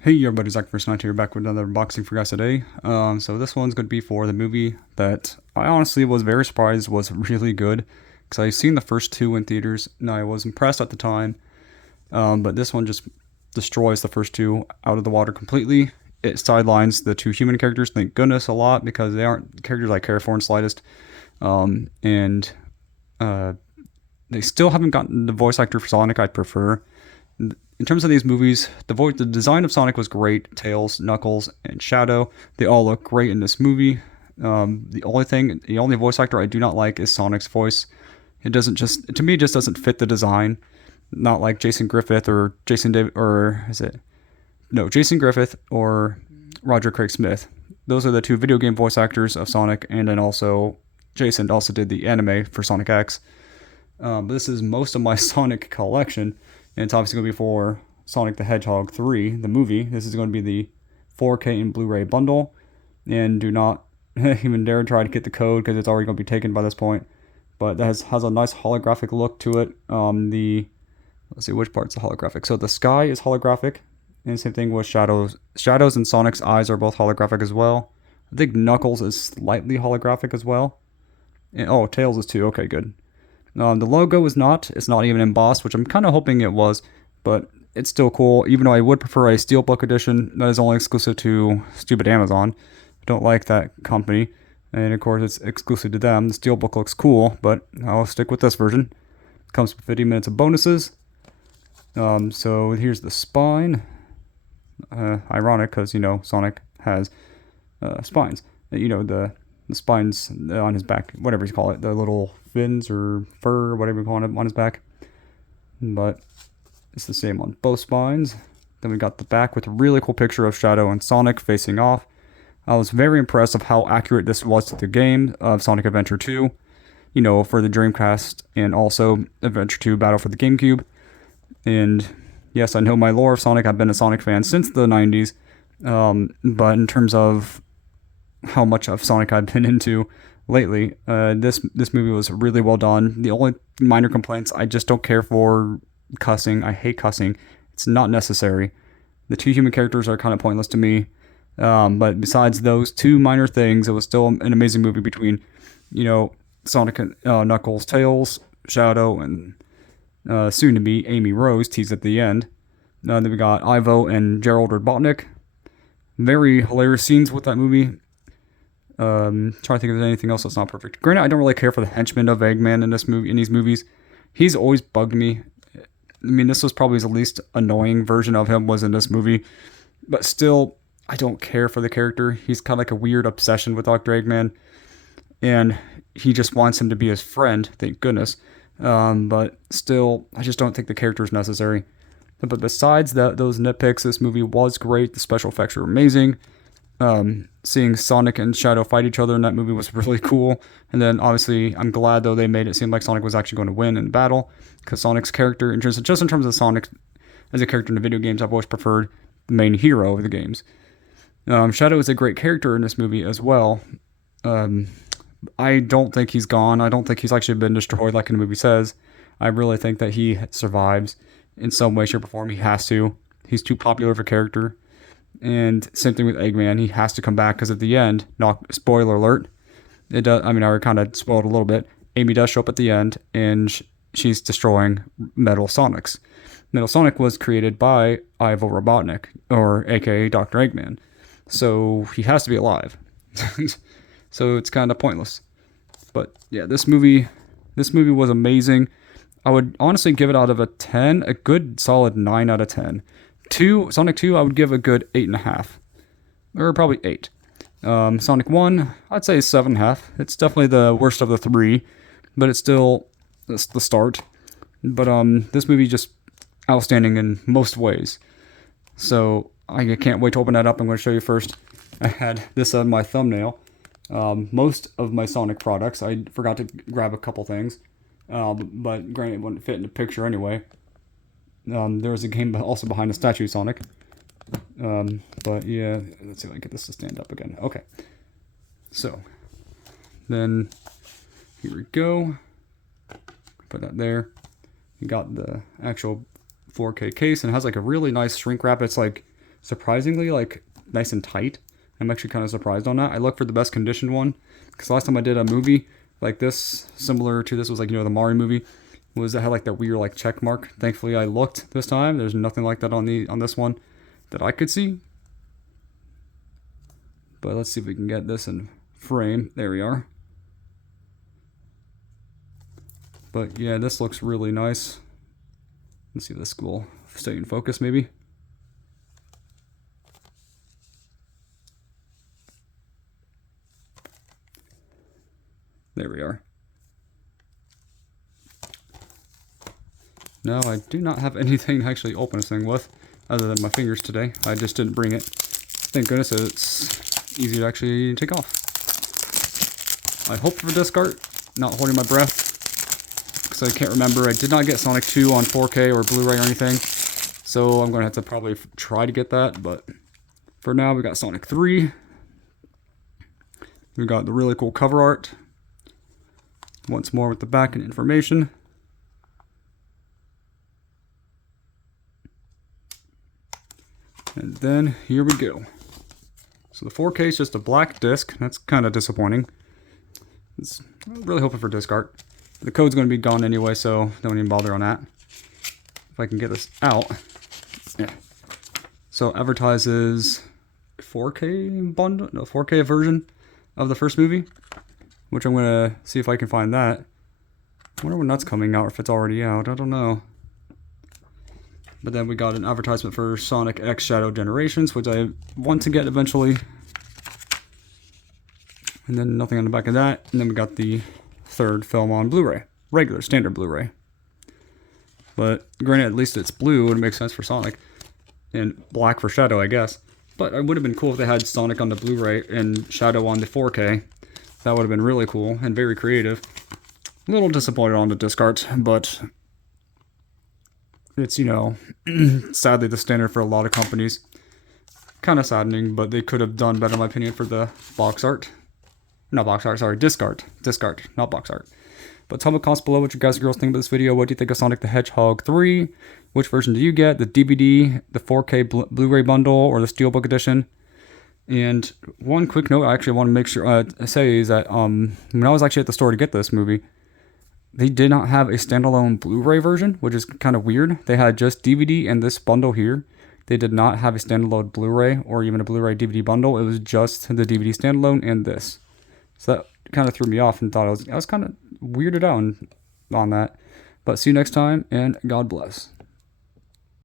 Hey everybody, Zach First Night here, back with another unboxing for you guys today. So this one's going to be for the movie that I honestly was very surprised was really good, because I've seen the first two in theaters and I was impressed at the time, but this one just destroys the first two out of the water completely. It sidelines the two human characters, thank goodness, a lot, because they aren't characters I care for in the slightest, and uh, they still haven't gotten the voice actor for Sonic I'd prefer. In terms of these movies, the design of Sonic was great. Tails, Knuckles, and Shadow, they all look great in this movie. The only voice actor I do not like is Sonic's voice. It doesn't just, to me, it just doesn't fit the design. Not like Jason Griffith or Jason David, or is it? No, Jason Griffith or Roger Craig Smith. Those are the two video game voice actors of Sonic, and then also Jason also did the anime for Sonic X. But this is most of my Sonic collection, and it's obviously going to be for Sonic the Hedgehog 3, the movie. This is going to be the 4K and Blu-ray bundle, and do not even dare try to get the code because it's already going to be taken by this point. But that has a nice holographic look to it. Let's see which part's the holographic. So the sky is holographic, and same thing with Shadows. Shadows and Sonic's eyes are both holographic as well. I think Knuckles is slightly holographic as well. And, oh, Tails is too. Okay, good. The logo is not. It's not even embossed, which I'm kind of hoping it was, but it's still cool, even though I would prefer a Steelbook edition that is only exclusive to stupid Amazon. I don't like that company, and of course it's exclusive to them. The Steelbook looks cool, but I'll stick with this version. It comes with 50 minutes of bonuses. So here's the spine. Ironic, because, Sonic has spines. The spines on his back, whatever you call it, the little fins or fur, whatever you call it, on his back. But it's the same on both spines. Then we got the back with a really cool picture of Shadow and Sonic facing off. I was very impressed of how accurate this was to the game of Sonic Adventure 2, for the Dreamcast, and also Adventure 2 Battle for the GameCube. And yes, I know my lore of Sonic. I've been a Sonic fan since the 90s. But in terms of how much of Sonic I've been into lately, this movie was really well done. The only minor complaints, I just don't care for cussing. I hate cussing. It's not necessary. The two human characters are kind of pointless to me. But besides those two minor things, it was still an amazing movie between, Sonic and Knuckles, Tails, Shadow, and soon to be Amy Rose teased at the end. Then we got Ivo and Gerald Robotnik. Very hilarious scenes with that movie. Trying to think if there's anything else that's not perfect. Granted, I don't really care for the henchman of Eggman in these movies. He's always bugged me. I mean, this was probably his least annoying version of him was in this movie, but still, I don't care for the character. He's kind of like a weird obsession with Dr. Eggman, and he just wants him to be his friend. Thank goodness. But still, I just don't think the character is necessary. But besides those nitpicks, this movie was great. The special effects were amazing. Seeing Sonic and Shadow fight each other in that movie was really cool. And then obviously, I'm glad though they made it seem like Sonic was actually going to win in battle, because Sonic's character, just in terms of Sonic as a character in the video games, I've always preferred the main hero of the games. Shadow is a great character in this movie as well. I don't think he's gone. I don't think he's actually been destroyed like in the movie says. I really think that he survives in some way, shape, or form. He has to. He's too popular of a character. And same thing with Eggman. He has to come back because at the end, not spoiler alert, it does. I mean, I already kind of spoiled a little bit. Amy does show up at the end, and she's destroying Metal Sonics. Metal Sonic was created by Ivo Robotnik, or AKA Dr. Eggman. So he has to be alive. So it's kind of pointless. But yeah, this movie was amazing. I would honestly give it out of a 10, a good solid 9 out of 10. Sonic 2, I would give a good 8.5. Or probably 8. Sonic 1, I'd say 7.5. It's definitely the worst of the three, but it's still the start. But this movie just outstanding in most ways. So I can't wait to open that up. I'm going to show you first. I had this on my thumbnail. Most of my Sonic products. I forgot to grab a couple things. But granted, it wouldn't fit in the picture anyway. There was a game also behind the statue Sonic. But yeah, let's see if I can get this to stand up again. Okay. So, then, here we go. Put that there. You got the actual 4K case, and it has like a really nice shrink wrap. It's like surprisingly like nice and tight. I'm actually kind of surprised on that. I looked for the best conditioned one because last time I did a movie like this, similar to this, was like, you know, the Mario movie, was that had like that weird like check mark. Thankfully I looked this time. There's nothing like that on this one that I could see. But let's see if we can get this in frame. There we are. But yeah, this looks really nice. Let's see if this will stay in focus maybe. There we are. No, I do not have anything to actually open this thing with, other than my fingers today. I just didn't bring it. Thank goodness it's easy to actually take off. I hope for disc art, not holding my breath, because I can't remember. I did not get Sonic 2 on 4K or Blu-ray or anything, so I'm going to have to probably try to get that, but for now we got Sonic 3. We got the really cool cover art. Once more with the back and information. And then here we go. So the 4K is just a black disc. That's kind of disappointing. I'm really hoping for disc art. The code's going to be gone anyway, so don't even bother on that. If I can get this out. Yeah. So advertises 4K bundle, no, 4K version of the first movie, which I'm going to see if I can find that. I wonder when that's coming out, or if it's already out. I don't know. But then we got an advertisement for Sonic X Shadow Generations, which I want to get eventually. And then nothing on the back of that. And then we got the third film on Blu-ray. Regular, standard Blu-ray. But granted, at least it's blue. It would make sense for Sonic. And black for Shadow, I guess. But it would have been cool if they had Sonic on the Blu-ray and Shadow on the 4K. That would have been really cool and very creative. A little disappointed on the disc art, but it's, you know, sadly the standard for a lot of companies. Kind of saddening, but they could have done better, in my opinion, for the box art. Not box art, sorry, disc art. Disc art, not box art. But tell me in the comments below what you guys and girls think about this video. What do you think of Sonic the Hedgehog 3? Which version do you get? The DVD, the 4K Blu-ray Bundle, or the Steelbook Edition? And one quick note I actually want to make sure say is that when I was actually at the store to get this movie, they did not have a standalone Blu-ray version, which is kind of weird. They had just DVD and this bundle here. They did not have a standalone Blu-ray or even a Blu-ray DVD bundle. It was just the DVD standalone and this. So that kind of threw me off and thought I was kind of weirded out on that. But see you next time, and God bless.